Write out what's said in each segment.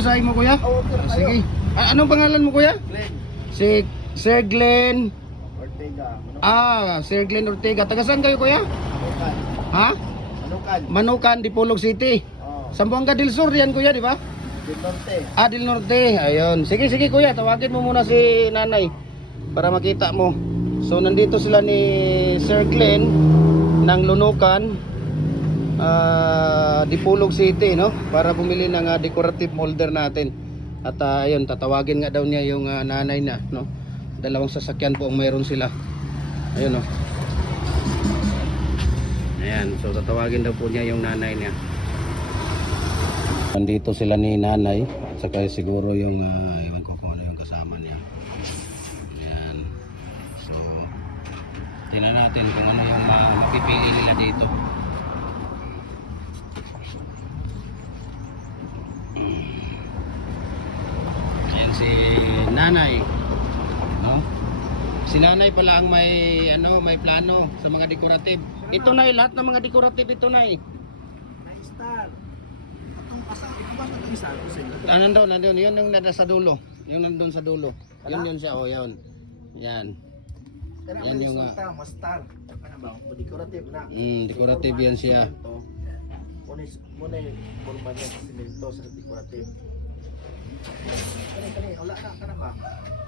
Sahin mo kuya? Sige. Anong pangalan mo kuya? Glenn Si Sir Glenn. Ortega. Sir Glenn Ortega. Taga saan kayo kuya? Manukan. Ha? Manukan. Manukan, Dipolog City. Oh. Zamboanga del Sur yan kuya, di ba? Del Norte. Del Norte. Ayun. Sige, sige kuya, tawagin mo muna si nanay para makita mo. So nandito sila ni Sir Glenn ng Lunukan, Dipolog City, no? Para bumili ng decorative molder natin. At ayun, tatawagin nga daw niya yung nanay na, no? Dalawang sasakyan po ang mayroon sila. Ayun, no? Ayan, so tatawagin daw po niya yung nanay niya. Nandito sila ni nanay at saka siguro yung ewan ko kung ano yung kasama niya. Ayan. So tingnan natin kung ano yung mapipili nila dito. Ayan si nanay, no? Si nanay pala ang may may plano sa mga decorative. Ito na lahat ng mga decorative ito na Star. Itong kasama ito ba itong isa ko sa inyo? Nandun, yun yung nasa dulo. Yung nandun sa dulo. Yun siya, yun. Yan. Yan yung star. Ano ba? Decorative na. Decorative yan siya. Muna yung forma niya sa simento sa decorative. Kani, wala na ka na ba?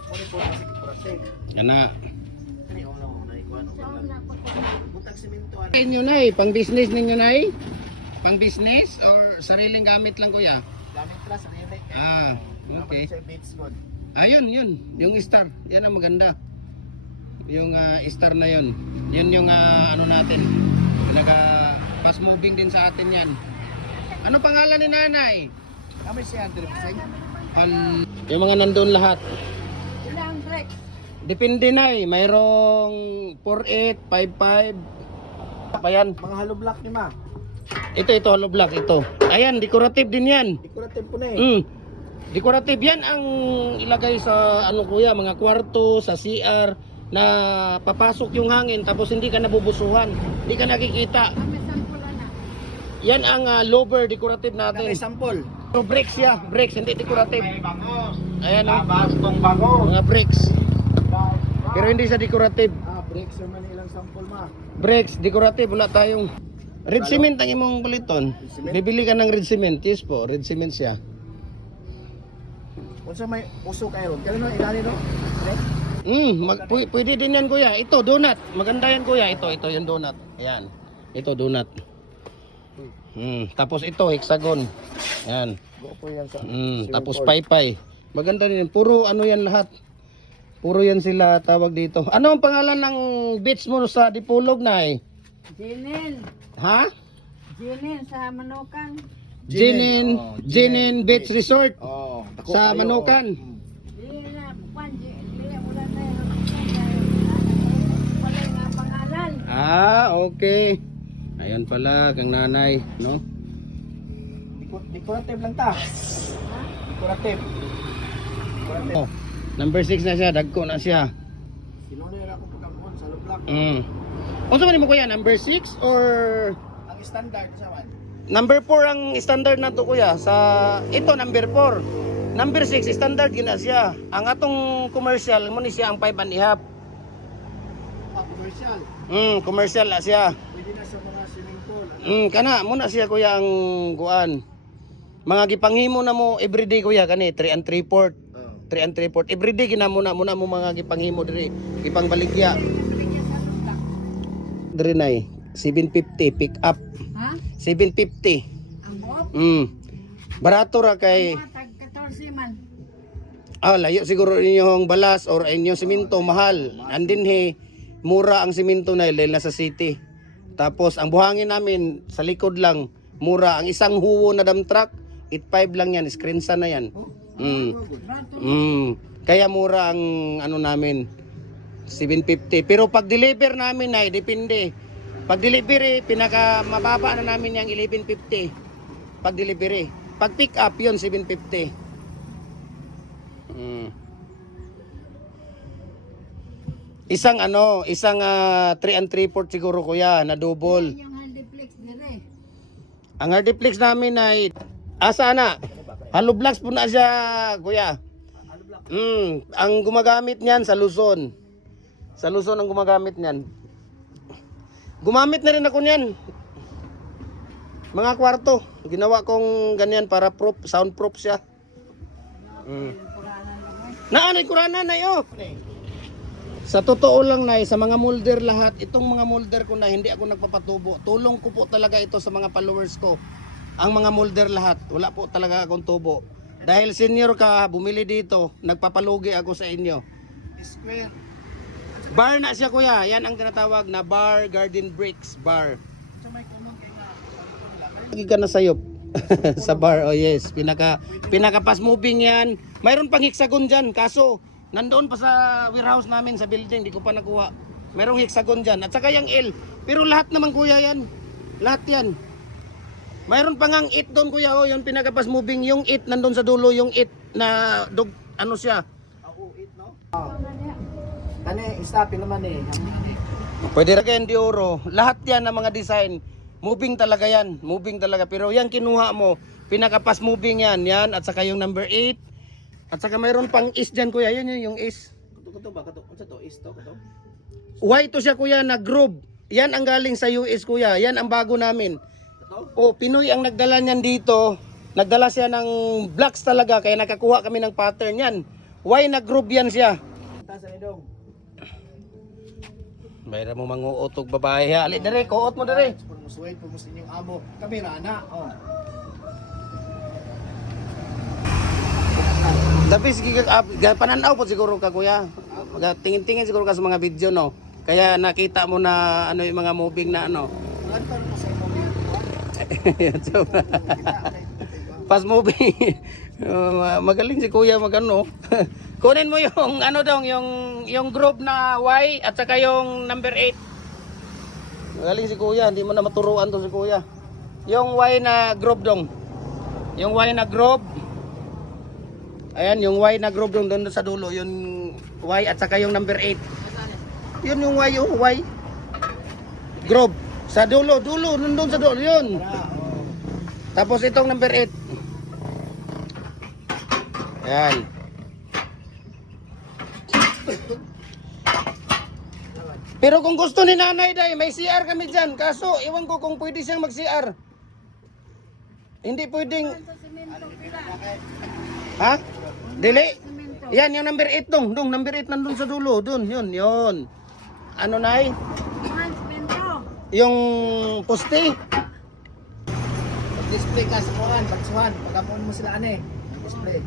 Muna yung forma sa decorative. Yan na. Kani, wala mo na ikuha. Butang simento. Inyo na pang business ninyo na pang business or sariling gamit lang kuya? Gamit pala sa nilay. Okay. Beats good. Yun. Yung star. Yan ang maganda. Yung star na yun. Yun yung ano natin. Fast moving din sa atin yan. Ano pangalan ni nanay? Kami siya, Diripsay. Yung mga nandun lahat. Ilang break? Depende na mayroong 48, 55. Ayan. Mga hollow block ni ma. Ito hollow block ito. Ayan, decorative din yan. Decorative ko na Decorative yan ang ilagay sa kuya, mga kwarto, sa CR na papasok yung hangin tapos hindi ka nabubusuhan. Hindi ka nakikita. Kami sampulan na. Yan ang lower decorative natin. May sample. So bricks bricks, hindi decorative. Ayan Bastong bango. mga bricks. Pero hindi sa decorative. Breaks naman ilang sample ma. Bricks, decorative, wala tayong red cement ang imong buliton. Bibili ka ng red cement, yes po, red cement siya. Kung sa may uso kayo, kailan no, ilali no? Pwede din yan kuya. Ito, donut. Maganda yan kuya. Ito yung donut. Ayan. Ito, donut. Tapos ito, hexagon. Ayan. Gopo yan sa Tapos paypay. Maganda din. Puro ano yan lahat. Puro yan sila tawag dito. Ano ang pangalan ng beach mo sa Dipolog na Jinin. Ha? Jinin sa Manukan. Jinin Beach Resort. Sa kayo, Manukan. Dili na, bukan. Dili, wala na yung wala nga pangalan. Okay. Ayan pala kang nanay, no? Decorative lang ta. Decorative. Oh, number 6 na siya, dagko na siya. Sinunod ako pagkakuan sa hollow block. Unsa man mo kuya, number 6 or Ang standard sa man. number 4 ang standard na to kuya? Sa ito number 4. Number 6 standard gina siya. Ang atong commercial mo ni siya ang 5 and a half. Commercial. Commercial na siya. Pwede na sa mga swimming pool. Kana muna siya kuya ang kuan. Mga gipanghimo na mo everyday kuya kani 3 and 3/4. 3 and 3/4 everyday gina muna mo mga gipanghimo diri, gipangbaligya. Diri nay 750 pick up. Ha? 750. Ang buhok? Barato ra kay Tag 14 man. layo siguro inyong balas or inyong simento mahal. Andin mura ang simento na dahil nasa city. Tapos ang buhangin namin sa likod lang mura. Ang isang huwo na dump truck 8.5 lang yan, screensa na yan. Kaya mura ang ano namin 750. Pero pag deliver namin ay depende. Pag delivery pinaka mababa na namin yung 1150. Pag delivery. Pag pick up yun 750. Isang 3 and 3/4 siguro kuya na double. Yung handiplex dire. Ang hardiplex namin ay asa na? Hollow blocks po na siya, kuya. Ano block? Ang gumagamit niyan sa Luzon. Sa Luzon ang gumagamit niyan. Gumamit na rin ako niyan. Mga kwarto. Ginawa kong ganyan para proof, soundproof siya. Naanay kuranan na yo. Sa totoo lang na sa mga molder lahat, itong mga molder ko na hindi ako nagpapatubo. Tulong ko po talaga ito sa mga followers ko. Ang mga molder lahat, wala po talaga akong tubo. Dahil senior ka, bumili dito, nagpapalugi ako sa inyo. Square. Bar na siya kuya, yan ang tinatawag na bar garden bricks bar. So may kulong kay nga. Lagi ka na sayop sa bar, oh yes, pinaka fast moving yan. Mayroon pang hexagon dyan, kaso nandoon pa sa warehouse namin sa building, di ko pa nakuha. Mayroong hexagon dyan, at saka yung L. Pero lahat naman kuya yan, lahat yan. Mayroon pa ngang it doon kuya, oh, yung pinaka fast moving, yung it nandoon sa dulo, yung it na dog, ano siya. Ako it no. Kani stopin naman eh. Pwede rin di oro. Lahat yan ng mga design. Moving talaga yan. Moving talaga. Pero yan kinuha mo. Pinaka-fast moving yan. Yan. At saka yung number 8. At saka mayroon pang is dyan kuya. Yan yung is. Kuto ba kato? Unsa to? Is to kato? White to siya kuya na groove. Yan ang galing sa US kuya. Yan ang bago namin. Kato? O Pinoy ang nagdala niyan dito. Nagdala siya ng blocks talaga. Kaya nakakuha kami ng pattern yan. Why na groove yan siya? Taas ni dong. Mayroon mo manguotog babae ha. Ali dire, kuot mo dire. Pumusuway po mo sa inyong amo. Kamera na. Oh. Tapi sige pananaw po siguro ka kuya. Tingin-tingin siguro ka sa mga video no. Kaya nakita mo na ano yung mga moving na ano. Ano pa mo sa imo mga So, fast moving. Magaling si kuya magano. Kunin mo yung ano dong, yung group na Y at saka yung number 8. Magaling si kuya, hindi mo na maturuan to si kuya. Yung Y na group dong. Yung Y na group. Ayan, yung Y na group dong doon sa dulo, yung Y at saka yung number 8. Yun yung Y, yung Y. Group. Sa dulo, nandun sa dulo, yun. Tapos itong number 8. Ayan. Pero kung gusto ni nanay day, may CR kami dyan. Kaso, iwan ko kung pwede siyang mag-CR. Hindi pwedeng... Ha? Dili? Yan, yung number 8 dong. Number 8 nandun sa dulo. Dun, yun. Ano nay? Yung poste. display ka sa kuan, baksuhan. Pagkamon mo sila ane. Display.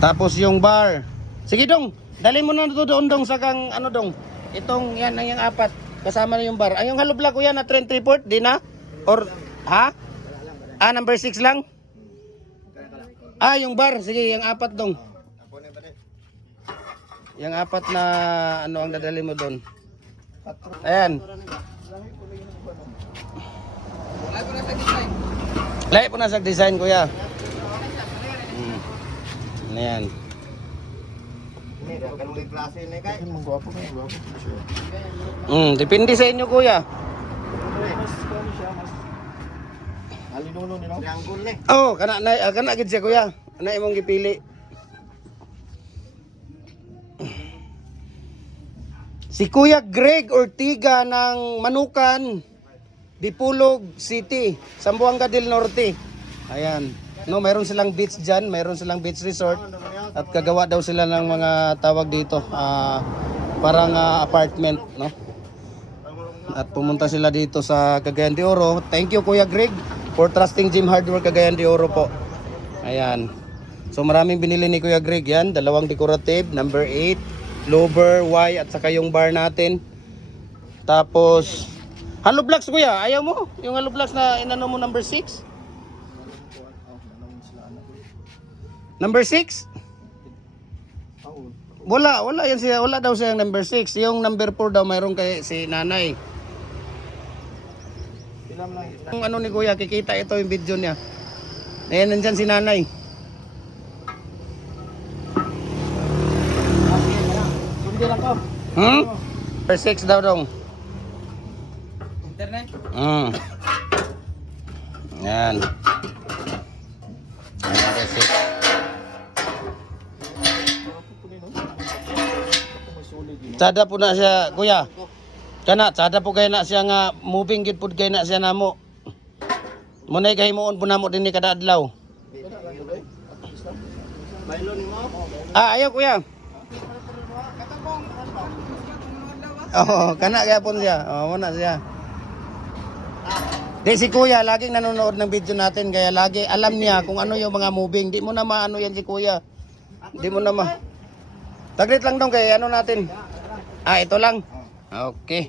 Tapos yung bar. Sige dong, dali mo na ito doon dong sa kang ano dong. Itong yan ang yung 4. Kasama na yung bar. Ay yung hollow block ko yan na Trent Report, di na? Or, ha? Number 6 lang? Yung bar. Sige, yung 4 dong. Yung 4 na ano ang dadali mo doon. Ayan. Lahi po na sa design kuya. Ayan. Depende sa inyo kuya. Alinuno ni no. Triangle ni. Oh, kana gid siya kuya. Ana imong gipili. Si Kuya Greg Ortiga ng Manukan, Dipolog City, Zamboanga del Norte. Ayan. No, mayroon silang beach diyan, mayroon silang beach resort at gagawa daw sila ng mga tawag dito, parang apartment, no? At pumunta sila dito sa Cagayan de Oro. Thank you Kuya Greg for trusting Jim Hardware Cagayan de Oro po. Ayan. So maraming binili ni Kuya Greg yan, dalawang decorative, number 8. Lower, Y at saka yung bar natin. Tapos hollow blocks kuya, ayaw mo? Yung hollow blocks na inano mo number 6? Number 6? Wala yan siya, wala daw siya yung number 6. Yung number 4 daw mayroon kay si nanay. Yung ano ni kuya, kikita ito yung video niya. Ayan, nandyan si nanay. Hindi lang ko. Number 6 daw dong. Internet. Yan. Asik. Tsada po na siya, kuya. Kana, tsada po kay na siya nga moving gid pud kay na siya namo. Munay kahimuon po namo dinhi kada adlaw. Ayaw kuya. Oh, kana gyapon siya. Oh, muna siya. Di si kuya laging nanonood ng video natin kaya lagi alam niya kung ano yung mga moving. Di mo na maano yan si kuya. Di mo na ma. Taglit lang dong kay ano natin. Ito lang. Okay.